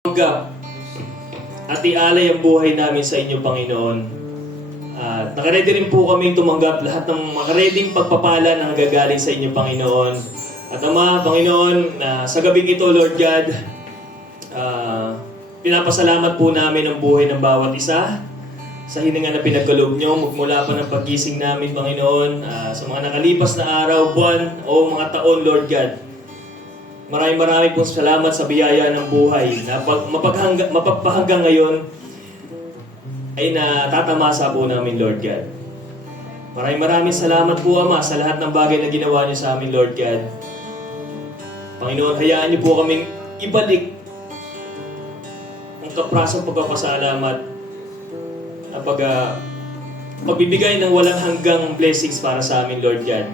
Tumanggap at ialay ang buhay namin sa inyo, Panginoon. At nakaredy rin po kaming tumanggap lahat ng makareding pagpapala na nagagaling sa inyo, Panginoon. At Ama, Panginoon, sa gabing ito, Lord God, pinapasalamat po namin ang buhay ng bawat isa sa hininga na pinagkaloob nyo, magmula pa ng paggising namin, Panginoon, sa mga nakalipas na araw, buwan, o mga taon, Lord God. Maraming pong salamat sa biyaya ng buhay na mapagpahanggang ngayon ay natatamasa po namin, Lord God. Maraming salamat po, Ama, sa lahat ng bagay na ginawa niyo sa amin, Lord God. Panginoon, hayaan niyo po kaming ibalik ang kaprasang pagpapasalamat na pagbibigay ng walang hanggang blessings para sa amin, Lord God.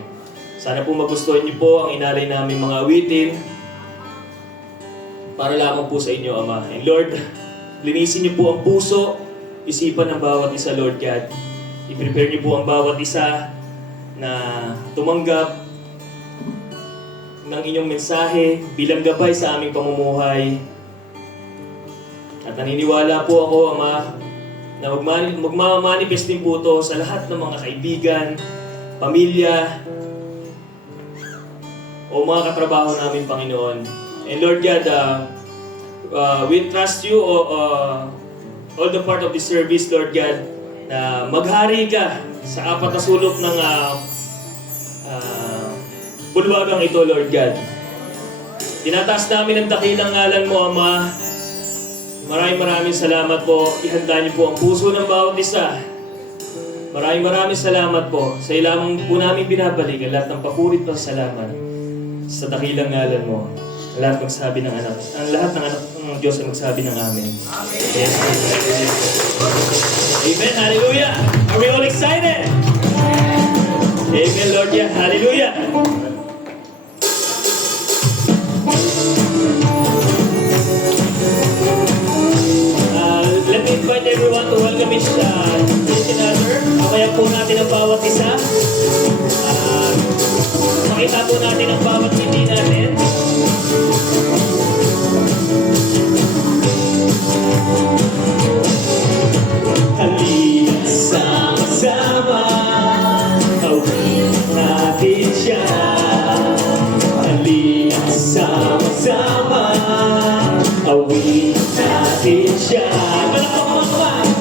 Sana po magustuhan niyo po ang inalay namin mga awitin para lamang po sa inyo, Ama. And Lord, linisin niyo po ang puso, isipan ng bawat isa, Lord God. I-prepare niyo po ang bawat isa na tumanggap ng inyong mensahe bilang gabay sa aming pamumuhay. At naniniwala po ako, Ama, na magmamanifest din po ito sa lahat ng mga kaibigan, pamilya, o mga katrabaho namin, Panginoon. And Lord God, we trust you all the part of the service, Lord God, na maghari ka sa apat na sulok ng bulwagang ito, Lord God. Tinataas namin ang dakilang ngalan mo, Ama. Maraming salamat po. Ihanda niyo po ang puso ng bawat isa. Maraming salamat po. Sa ilamang po namin binabalik ang lahat ng papurit at salamat sa dakilang ngalan mo. Lahat magsabi ng anak. Ang lahat ng anak ng Diyos ay magsabi ng amen. Amen. Yes, amen. Hallelujah. Are we all excited? Amen, Lord. Yeah. Hallelujah. Let me invite everyone to welcome each other. Kaya po natin ang bawat isa. Makita po natin ang bawat hindi natin. Halina sama-sama, gawin natin siya. Halina sama-sama, gawin natin siya.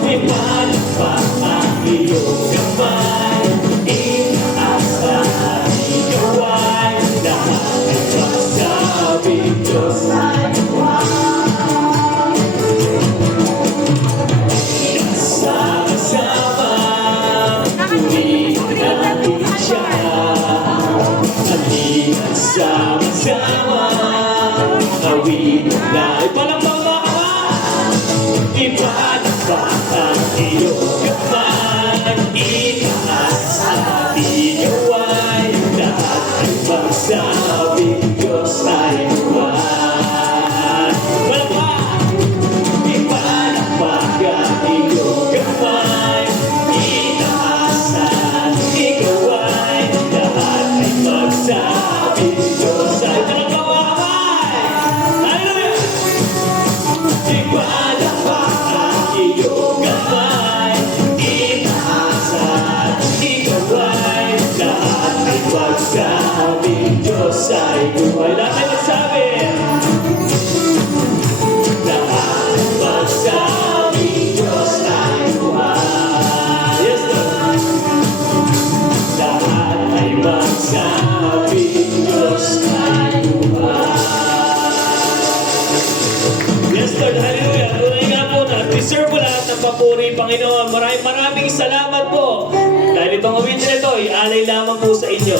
Ipalakpak ang iyong kamay, itaas ang ating gaway, lahat ay magsabing Diyos ay buhay. Sama-sama, tuwin natin siya. Halina sama-sama, gawin na ipalakpak mga kamay. Ipalakpak ang iyong kamay, itaas ang ating gaway, lahat ay magsabing Diyos ay buhay. Ipalakpak ang iyong kamay, itaas ang ating gaway, lahat ay magsabing Diyos ay buhay. Hallelujah! Ipalakpak ang iyong kamay, itaas ang ating gaway, lahat ay magsabing Diyos ay buhay. Lahat ay magsabi. Lahat ay magsabing Diyos ay buhay. Yes, Lord. Lahat ay magsabing Diyos ay buhay. Yes, Lord. Hallelujah. Tunay nga po na deserve mo lahat ng papuri, Panginoon. Maraming salamat po. Dahil itong awit na ito, ialay lamang po sa inyo.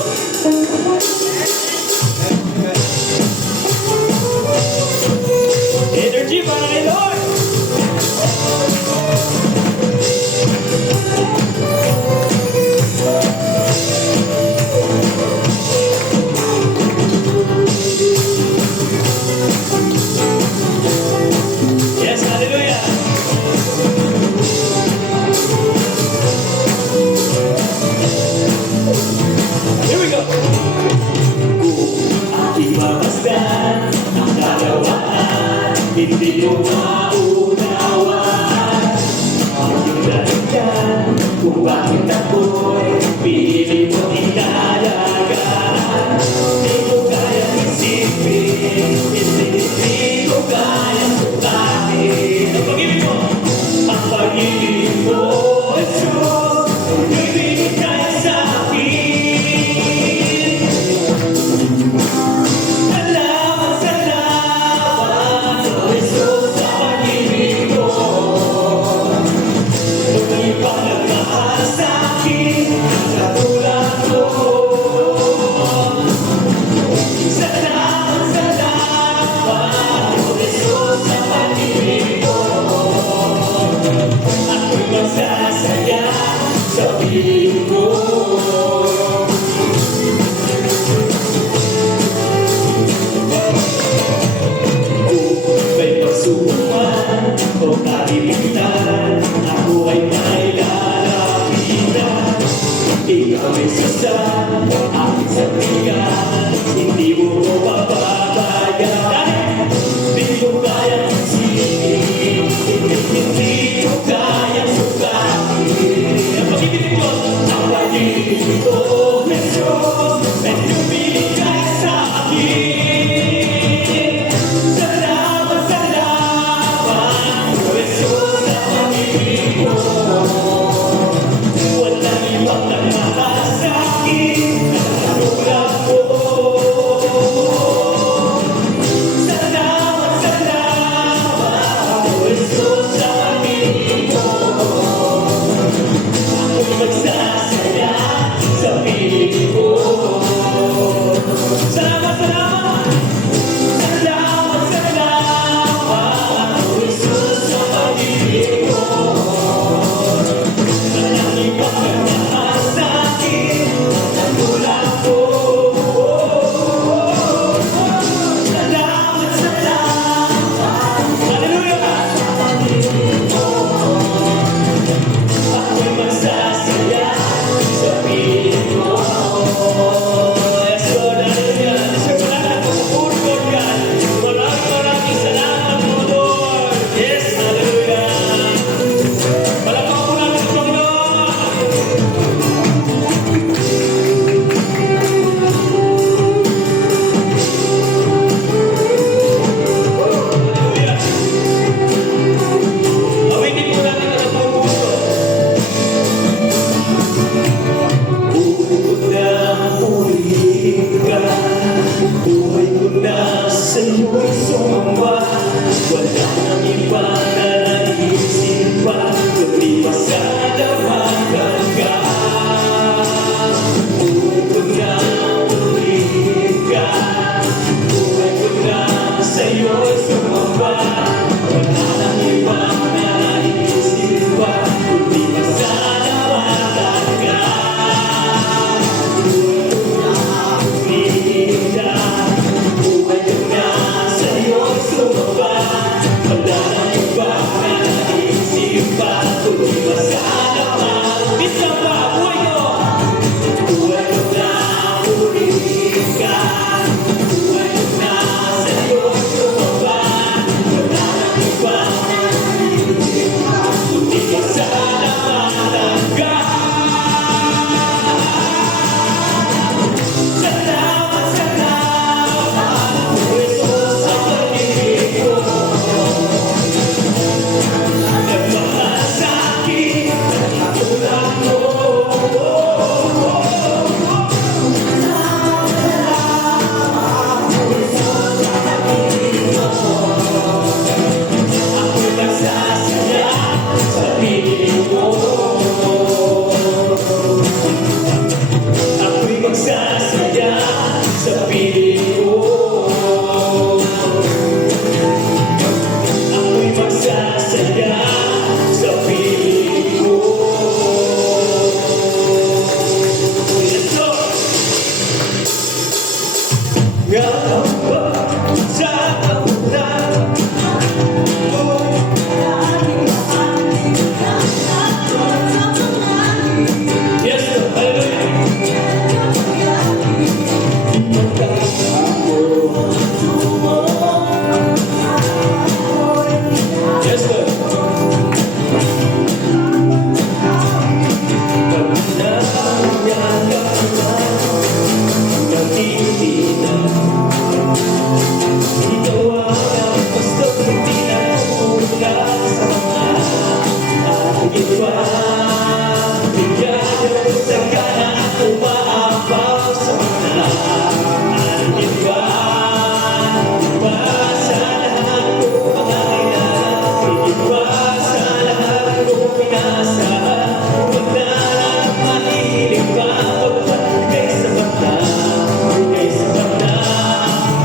Energy para kay Lord! Yes, hallelujah! Here we go! Kung aking mamasdan ang dalawaan, hindi mo maunawaan ang dahilan kung bakit ako'y pinili mo inalagaan. Di ko kayang isipin, hindi ko kayang sukatin ang pag-ibig mo, ang pag-ibig mo, Jesus, ang ibigay sa akin. Salamat, salamat, oh Jesus, sa pag-ibig mo. Huwag ibang nagmahal sa akin, katulad mo. Salamat, salamat, oh Jesus, sa pag-ibig mo. Ako'y magsasaya sa piling mo. May pagsuman o kalimitan, ako ay may lalapitan. Ikaw ay sasan, aking sabihan, hindi mo ko papabayaan. Di ko kayang isipin, hindi ko kayang sukatin ang pag-ibig mo, ang pag-ibig ko, Jesus, may lumigay sa akin. Salamat, salamat, oh Jesus, sa pag-ibig mo. Walang ibang nagmahal sa akin, katulad mo. Salamat, salamat, oh Jesus, sa pag-ibig mo. Ako'y magsasaya sa piling mo. Salamat, salamat, salamat, salamat, oh Jesus, sa pag-ibig mo. Walang ibang nagmahal sa akin, katulad mo. Salamat, salamat, hallelujah. Ako'y magsasaya sa piling mo. Yes, Lord, hallelujah. Deserve mo lahat ng papuri, Lord God. Maraming salamat po, Lord. Yes, hallelujah. Palakpakan po natin ang Panginoon. Hallelujah. Awitin po natin ang buong puso. Buhay ko na purihin ka, buhay ko na sa'yo'y sumamba. Wala nang iba na naisip pa, kundi pasalamatan ka. Buhay ko na purihin ka, buhay ko na sa'yo'y sumamba. Wala nang iba na naisip pa, kundi pasalamatan ka. Buhay ko na sa'yo'y sumamba. Wala nang iba na naisip pa, kundi pasalamatan. Minsan pa, buhay ko! Buhay ko na purihin ka, buhay ko na sa'yo'y sumamba. Wala nang iba na naisip pa, kundi pasalamatan ka. Salamat, salamat, oh Jesus, sa pag-ibig mo. iba. Bigyan mo sa gana at umaapaw sa mga ang iba. Iba sa lahat kong pangangailangan, iba sa lahat kong pinaasahan. Huwag na mahilig pa pagkat ika'y sapat na, ika'y sapat na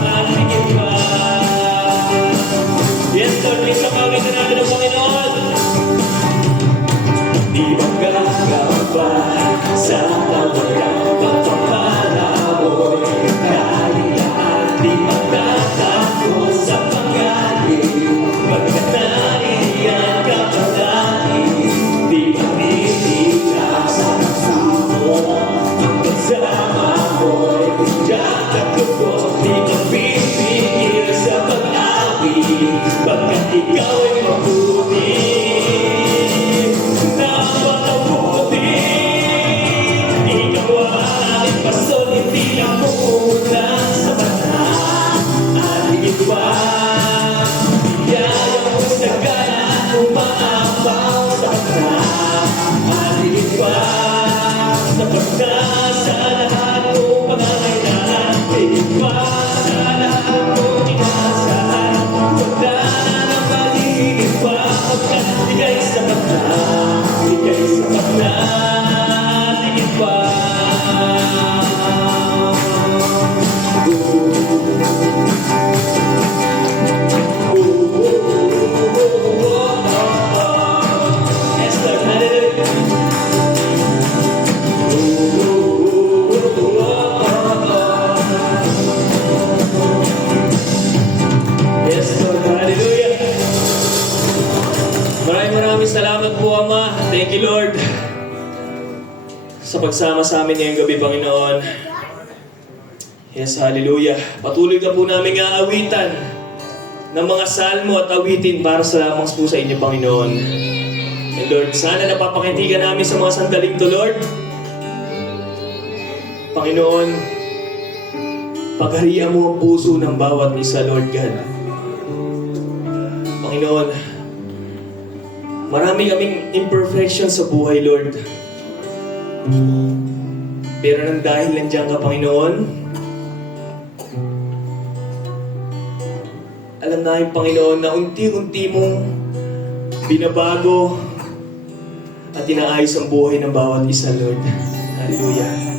ang iba. Yes, Lord, please samawin na natin ang Panginoon. Di magagabay sa tawagang pagpapala mo'y kahilaan. Di magtatakot sa pangalim, pagkat naiyan ka palagi. Di magtitila sa kasulong, ang kasama mo'y tiyak at tugon. Di magpipigil sa pag-awi, pagkat ikaw ay mabuti. Napakabuti, ikaw ang aking pastor, hindi lang umuulan sa bata at higit pa. Biyaya mo sa gana at umaapaw sa bata at higit pa. Sapat na sa lahat kong pangangailangan, higit pa sa lahat kong inaasahan. Huwag na mahigit pa pagkat ika'y sapat na, ika'y sapat na, higit pa. Yes, Lord, hallelujah. Yes, Lord, hallelujah. Maraming salamat po, Ama. Thank you, Lord, sa pagsama sa amin ngayong gabi, Panginoon. Yes, hallelujah. Patuloy ka po namin aawitan ng mga salmo at awitin para sa lamang po sa inyo, Panginoon. And Lord, sana napapakintigan namin sa mga sandaling to, Lord. Panginoon, pagharian mo ang puso ng bawat isa, Lord God. Panginoon, marami kaming imperfection sa buhay, Lord. Pero nang dahil nandiyan ka, Panginoon, alam namin, Panginoon, na unti-unti mong binabago at inaayos ang buhay ng bawat isa, Lord. Hallelujah.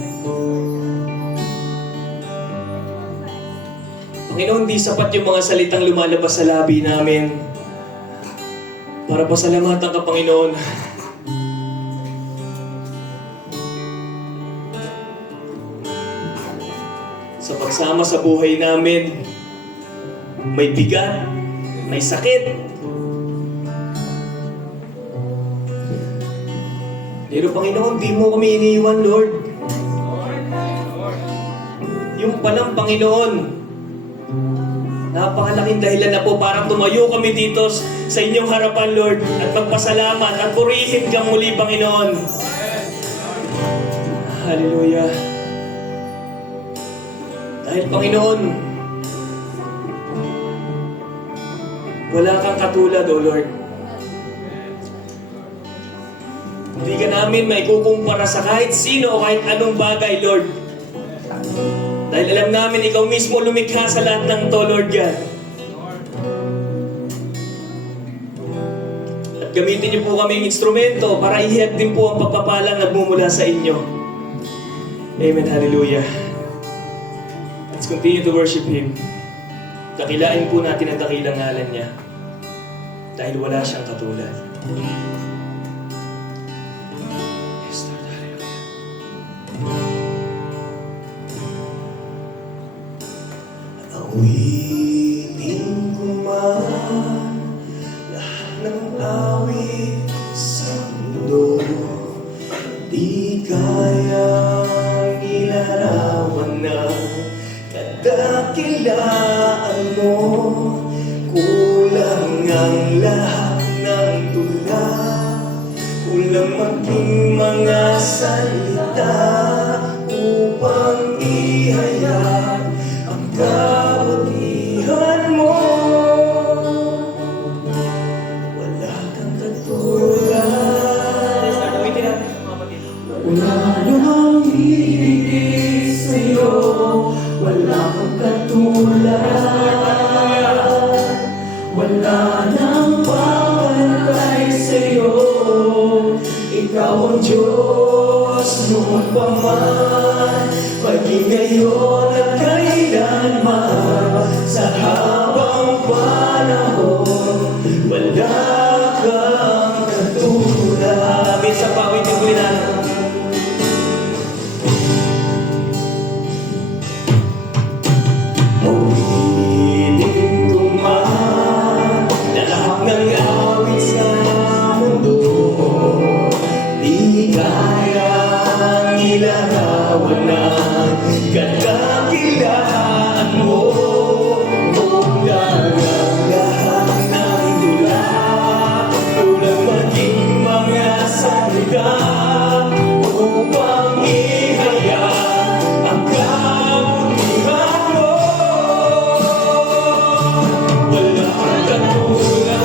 Panginoon, di sapat yung mga salitang lumalabas sa labi namin para pasalamatan ka, Panginoon. Sa pagsama sa buhay namin, may bigat, may sakit. Pero Panginoon, di mo kami iniiwan, Lord. Yung palang Panginoon, napakalaking dahilan na po para tumayo kami dito sa inyong harapan, Lord, at magpasalamat at purihin kang muli, Panginoon. Hallelujah. Dahil, Panginoon, wala kang katulad, O Lord. Hindi ka namin maikukumpara sa kahit sino o kahit anong bagay, Lord. Dahil alam namin, Ikaw mismo lumikha sa lahat ng to, Lord God. At gamitin niyo po kaming instrumento para ihiyag din po ang pagpapalang nagmumula sa inyo. Amen. Hallelujah. Let's continue to worship Him. Dakilain po natin ang dakilang ngalan niya. Dahil wala siyang katulad. Yes, Lord. Hallelujah. Awitin ko man lahat ng awit sa mundo, di kayang ilarawan ng kadakilaan mo. Kulang ang lahat ng tula, kulang maging mga salita upang ihayag ang kabutihan mo. Wala kang katulad. Ikaw ang Diyos noon pa man, maging ngayon at kailanman. Sa habang panahon, wala kang katulad. Amin sa pawitin ko na. Mawilin ko man na lahat ng awit sa mundo, di kayang ilarawan ng kadakilaan mo. Kung nagagahan ng dula, tulang maging mga salita, upang ihayag ang kabutihan mo. Wala kang katulad,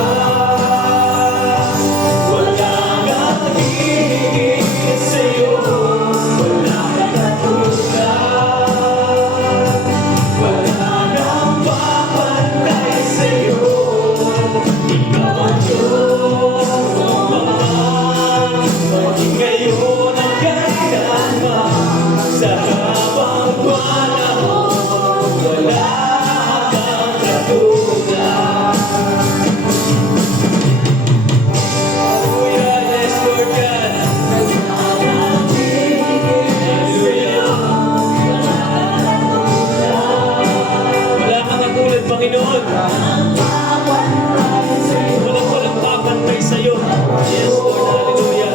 wala kang hihigit sa'yo. Wala kang katulad, wala kang papantay sa'yo. Ikaw ang Diyos ng mga, maging ngayon at kailanman. Sa habang panahon, wala kang katulad. Hallelujah, yes, Lord God. Hallelujah. Wala kang katulad, Panginoon. Walang papantay sa'yo. Yes, Lord, hallelujah.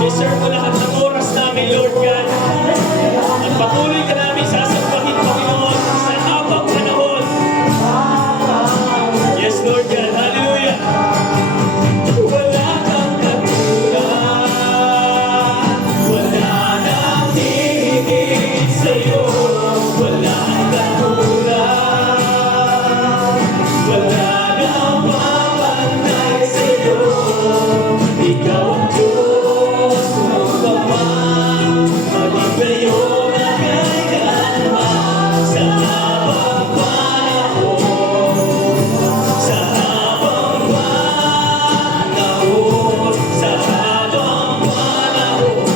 Deserve mo lahat ng oras namin, Lord God. At patuloy ka namin sasambahin, Panginoon, sa habang panahon. Yes, Lord God, hallelujah. Wala kang katulad, wala nang hihigit sa'yo. Wala kang katulad, wala nang papantay sa'yo. Ikaw ang Diyos ng paman, maging ngayon at kailanman. Sa habang panahon, sa habang panahon, sa habang panahon,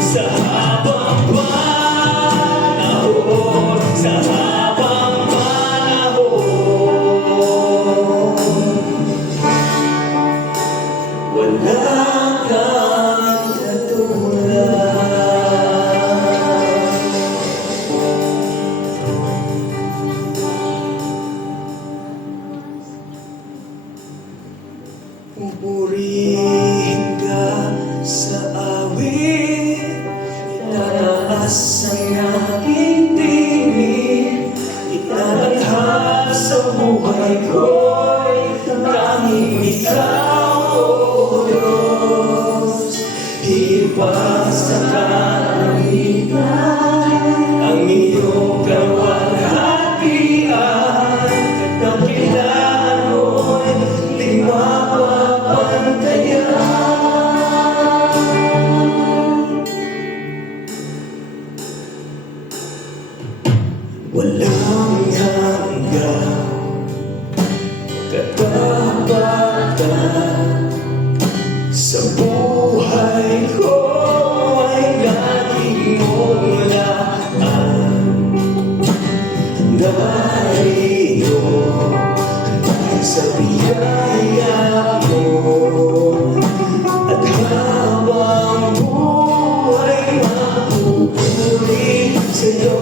sa habang panahon, sa habang panahon, wala kang katulad. Pupurihin ka sa awit, itataas ang aking tingin, itatanghal sa buhay ko'y tanging ikaw, O Diyos. Ipag sa kalangitan ang iyong kaluwalhatian, kadakilaan mo'y di mapapantayan. Walang hanggang katapatan sa buhay ko ay laging mong laan. Narito sa biyaya mo, at habang buhay mapupuri sa'yo.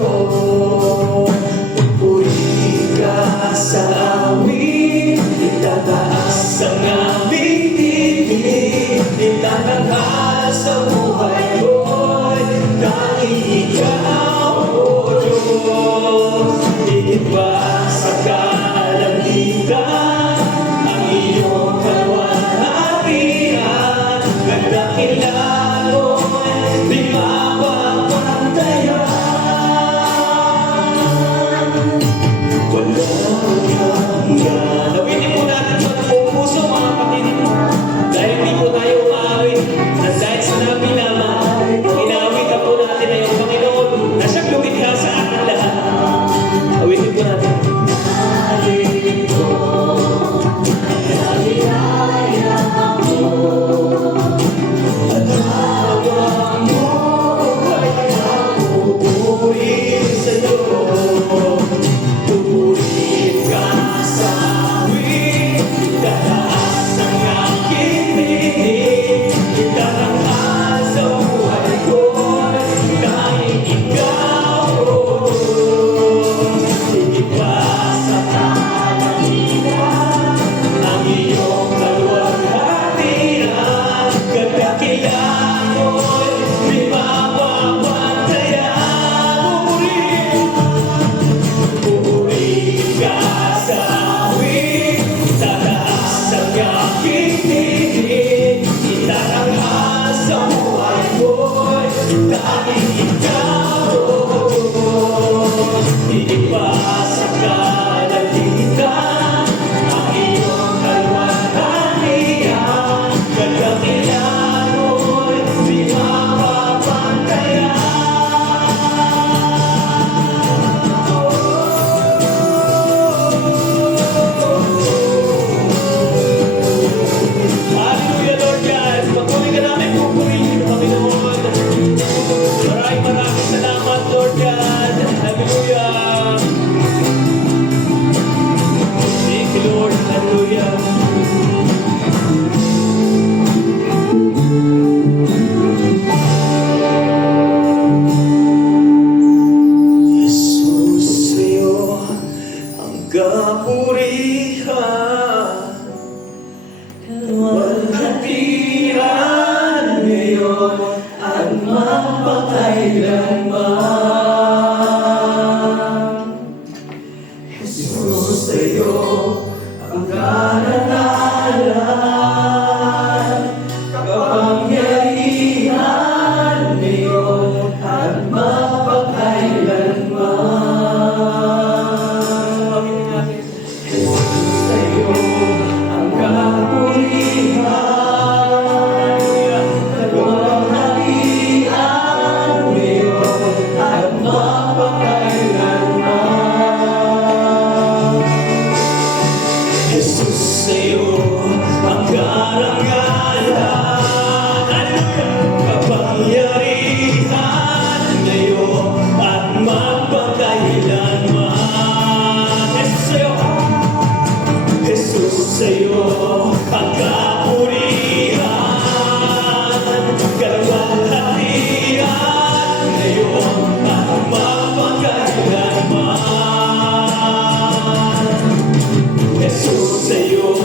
Pupuri ka sa awit, itataas ang aming tinig, itatanghal sa buhay ko'y tanging ikaw, O Diyos. Iiba sa kalangitan ang iyong kaluwalhatian, sa'yo ang kapurihan, kalwalhatian, ngayon at mapagkailanman. Jesus, sa'yo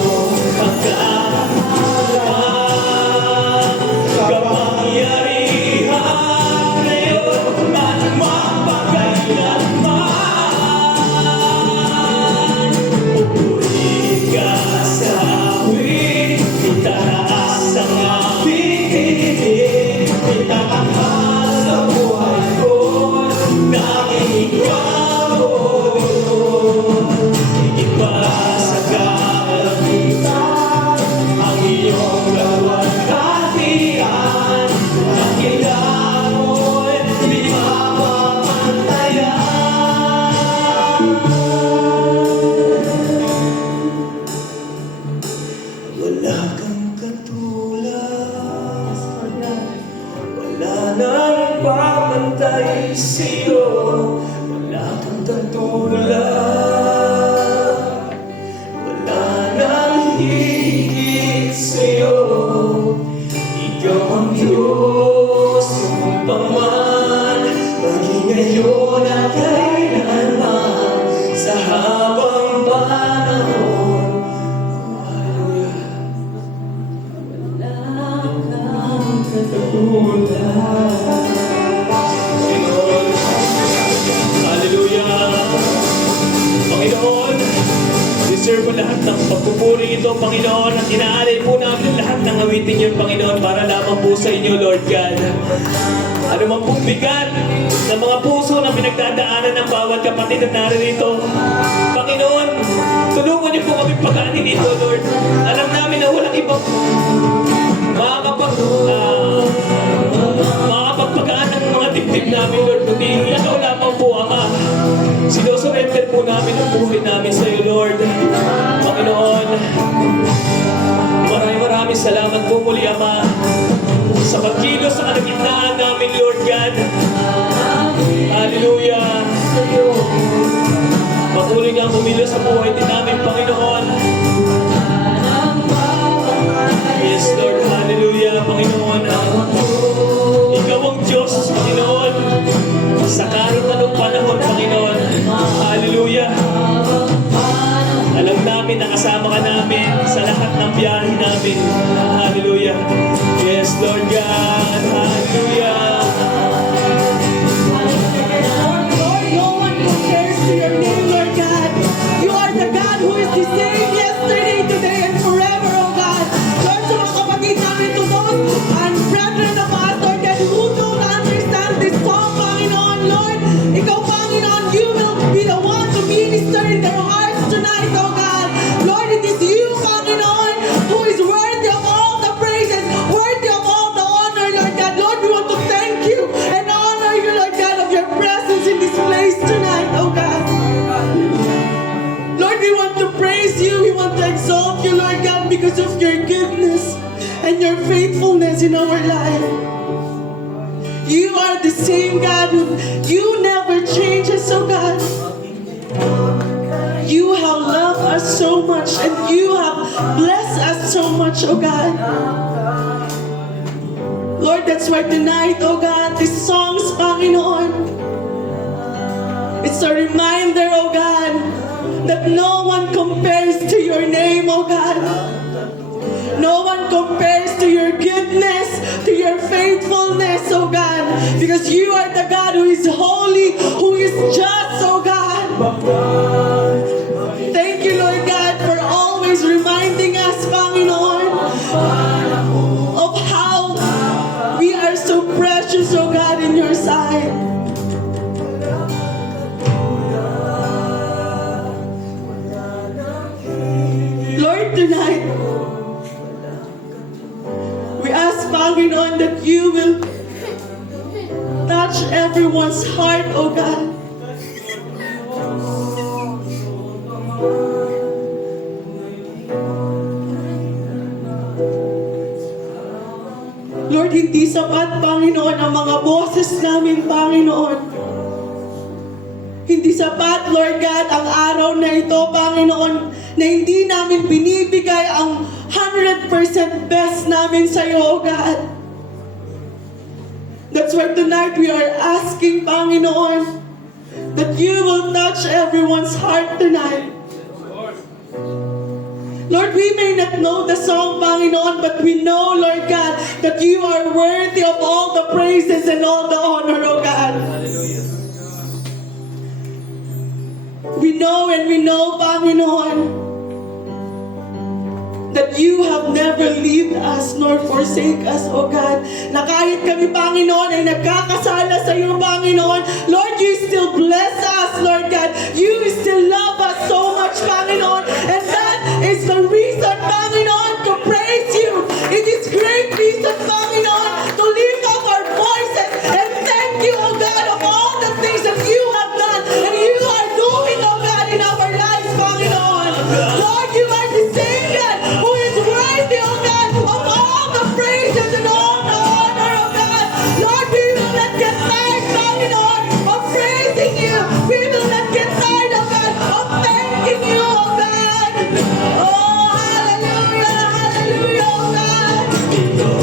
ang kapurihan, kapangyarihan, ngayon at mapagkailanman. Pupurihin ka sa awit, itataas ang aming tinig, itatahal sa buhay ko, nanging ikaw, higit pa sa kalangitan, ang iyong kalwalhatian, ang kailangan mo'y di mapapantayan. Wala kang katulad, wala nang papantay sa'yo, wala kang katulad, wala nang higit sa'yo. Ikaw ang Diyos, noon pa man, maging ngayon at kailanman, sa habang panahon. Hallelujah. Panginoon, hallelujah. Panginoon, deserve mo lahat ng pagpupuri ito, Panginoon, at inaalay po namin lahat ng awitin yun, Panginoon, para lamang po sa inyo, Lord God. Ano man pong bigat ng mga puso na pinagdadaanan ng bawat kapatid na naririto, Panginoon, tulungan niyo po kami pagkanin dito, Lord. Alam namin na walang ibang makakapagpagaan ng mga dibdib namin, Lord, kundi ikaw lamang po, Ama. Sinusurrender po namin ang buhay namin sa iyo, Lord. Panginoon, maraming salamat po muli, Ama, sa pagkilos sa kalagitnaan namin, Lord God. Hallelujah. Patuloy nga kumilos sa buhay din namin, Panginoon. Yes, Lord. Hallelujah, Panginoon. Ikaw ang Diyos, Panginoon, sa kahit anong panahon, Panginoon. Hallelujah. Alam namin na kasama ka namin sa lahat ng biyahe namin. Hallelujah. Yes, Lord God. Hallelujah. Lord, no one compares to your name, Lord God. You are the God who is the same yesterday, today, and forever, oh God. Lord, sa mga kapatid namin to those and brethren of us, Lord God, who don't understand this song, Panginoon, Lord, ikaw, Panginoon, you will be the one to minister in their hearts tonight, oh God. Lord, it is you, Panginoon, who is worthy of all the praises, worthy of all the honor, Lord God. Lord, we want to thank you and honor you, Lord God, of your presence in this place tonight, oh God. Lord, we want to praise you, we want to exalt you, Lord God, because of your goodness and your faithfulness in our life. You are the same God who you never change us, oh God. You have loved us so much and you have blessed us so much, oh God. Lord, that's why tonight, oh God, these songs, Panginoon, it's a reminder, oh God, that no one compares to your name, oh God. No one compares to your goodness, to your faithfulness, oh God. Because you are the God who is holy, who is just, oh God. Thank you, Lord God, for always reminding us, Panginoon, of how we are so precious, oh God, in your sight. Lord, tonight, we ask, Panginoon, that you will touch everyone's heart, oh God. Lord, hindi sapat, Panginoon, ang mga boses namin, Panginoon. Hindi sapat, Lord God, ang araw na ito, Panginoon, na hindi namin binibigay ang 100% best namin sa iyo, O God. That's why tonight we are asking, Panginoon, that you will touch everyone's heart tonight. Lord, we may not know the song, Panginoon, but we know, Lord God, that you are worthy of all the praises and all the honor, O God. Hallelujah. We know and we know, Panginoon, that you have never leave us nor forsake us, O God. Na kahit kami, Panginoon, ay nagkakasala sa iyo, Panginoon, Lord, you still bless us, Lord God. You still love us so much, Panginoon. And that is the reason, Panginoon, to praise you. It is great reason, Panginoon, to lift up our voices and thank you, O God, of all the things that you have done and you are doing, O God, in our lives, Panginoon. Lord, you are the same God who is worthy, O God, of all the praises and all the honor, O God. Lord, we will not get tired, Panginoon, of praising you. We will not get tired, O God, of thanking you, O God. Oh, hallelujah, hallelujah, O God.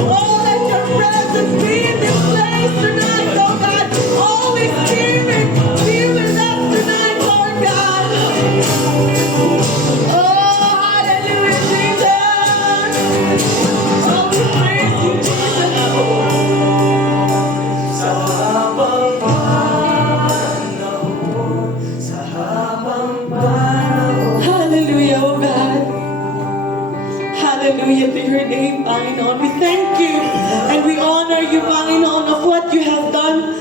Oh, let your presence be in this place tonight, O God. Holy Spirit, be with us tonight, Lord God. Oh, hallelujah, Jesus. Oh, we praise you, Jesus. Sa habang panahon, sa habang panahon. Hallelujah, oh God. Hallelujah to your name, Panginoon. We thank you and we honor you, Panginoon, of what you have done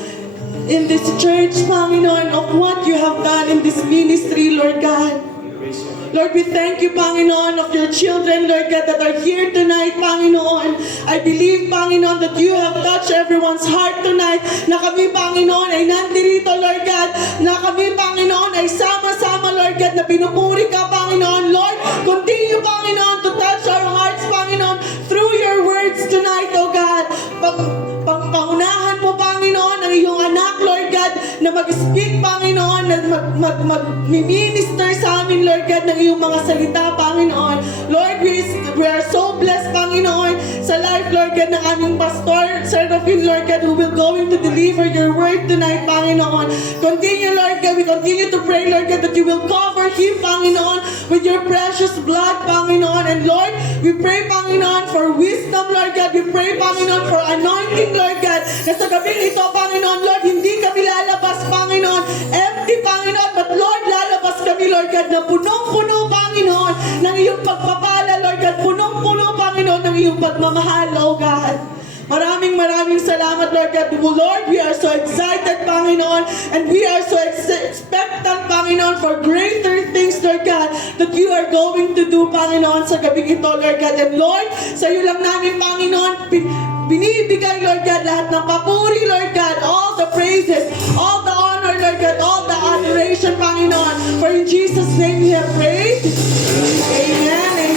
in this church, Panginoon, of what you have done in this ministry, Lord God. Praise your name. Lord, we thank you, Panginoon, of your children, Lord God, that are here tonight, Panginoon. I believe, Panginoon, that you have touched everyone's heart tonight, na kami, Panginoon, ay nandirito, Lord God, na kami, Panginoon, ay sama-sama, Lord God, na pinupuri ka, Panginoon. Lord, continue, Panginoon, to touch our hearts, Panginoon, through your words tonight, O God. Pangunahan mo, Panginoon, ang iyong anak, Lord God, na mag-speak, Panginoon, na mag-minister sa amin, Lord God, ng iyong mga salita, Panginoon. Lord, we are so blessed, Panginoon, sa life, Lord God, ng aming pastor, Serafin, Lord God, who will going to deliver your word tonight, Panginoon. Continue, Lord God, we continue to pray, Lord God, that you will cover him, Panginoon, with your precious blood, Panginoon. And Lord, we pray, Panginoon, for wisdom, Lord God. We pray, Panginoon, for anointing, Lord God, na sa gabing ito, Panginoon, Lord, hindi kami lalabas, Panginoon, empty, Panginoon, but Lord, lalabas kami, Lord God, na punong-puno, Panginoon, ng iyong pagpapala, Lord God, punong-puno, Panginoon, ng iyong pagmamahal, oh God. Maraming salamat, Lord God. Lord, we are so excited, Panginoon, and we are so expectant, Panginoon, for greater things, Lord God, that you are going to do, Panginoon, sa gabing ito, Lord God. And Lord, sa iyo lang namin, Panginoon, binibigay, Lord God, lahat ng papuri, Lord God, all the praises, all the honor, Lord God, all the adoration, Panginoon. For in Jesus' name we have prayed. Amen, amen.